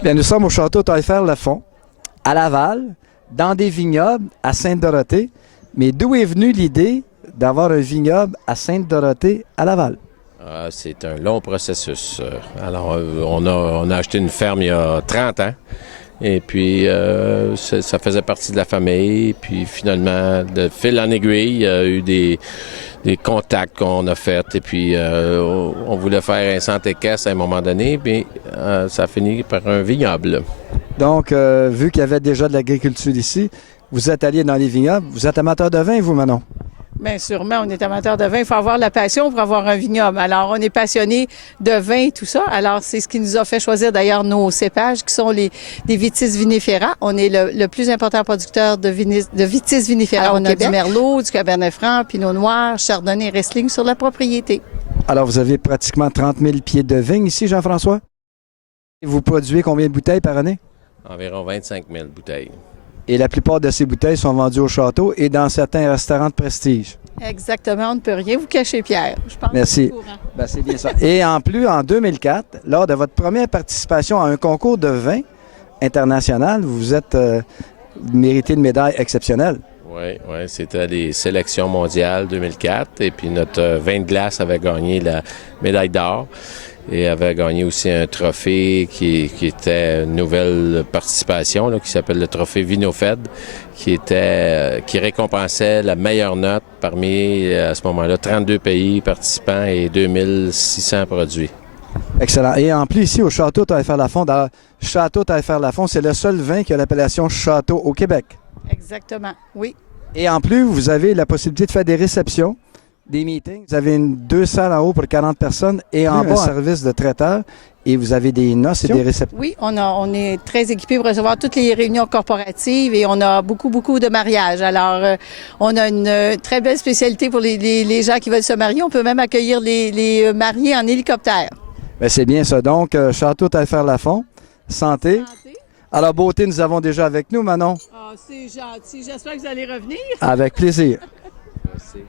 Bien, nous sommes au château Taillefer-Lafont, à Laval, dans des vignobles à Sainte-Dorothée. Mais d'où est venue l'idée d'avoir un vignoble à Sainte-Dorothée, à Laval? C'est un long processus. Alors, on a acheté une ferme il y a 30 ans. Et puis, ça faisait partie de la famille. Puis, finalement, de fil en aiguille, il y a eu des contacts qu'on a faits. Et puis, on voulait faire un centre équestre à un moment donné. Puis, ça a fini par un vignoble. Donc, vu qu'il y avait déjà de l'agriculture ici, vous êtes allé dans les vignobles. Vous êtes amateur de vin, vous, Manon? Bien, sûrement, on est amateur de vin. Il faut avoir la passion pour avoir un vignoble. Alors, on est passionné de vin et tout ça. Alors, c'est ce qui nous a fait choisir d'ailleurs nos cépages, qui sont des Vitis vinifera. On est le plus important producteur de Vitis vinifera au Québec. On a du Merlot, du Cabernet Franc, Pinot Noir, Chardonnay, Riesling sur la propriété. Alors, vous avez pratiquement 30 000 pieds de vigne ici, Jean-François? Vous produisez combien de bouteilles par année? Environ 25 000 bouteilles. Et la plupart de ces bouteilles sont vendues au château et dans certains restaurants de prestige. Exactement, on ne peut rien vous cacher, Pierre. Je pense. Merci. Ben, c'est bien ça. Et en plus, en 2004, lors de votre première participation à un concours de vin international, vous êtes mérité une médaille exceptionnelle. Oui, c'était les sélections mondiales 2004. Et puis notre vin de glace avait gagné la médaille d'or. Et avait gagné aussi un trophée qui était une nouvelle participation, là, qui s'appelle le trophée VinoFed, qui récompensait la meilleure note parmi, à ce moment-là, 32 pays participants et 2600 produits. Excellent. Et en plus, ici, au Château Taillefer-Lafont, dans Château Taillefer-Lafont, c'est le seul vin qui a l'appellation Château au Québec. Exactement, oui. Et en plus, vous avez la possibilité de faire des réceptions, des meetings. Vous avez deux salles en haut pour 40 personnes et en bas, un service de traiteur. Et vous avez des noces et des réceptions. Oui, on est très équipés pour recevoir toutes les réunions corporatives et on a beaucoup de mariages. Alors, on a une très belle spécialité pour les gens qui veulent se marier. On peut même accueillir les mariés en hélicoptère. Bien, c'est bien ça. Donc, Château Taillefer-Lafont, santé. Alors, beauté, nous avons déjà avec nous, Manon. Ah, c'est gentil. J'espère que vous allez revenir. Avec plaisir. Merci.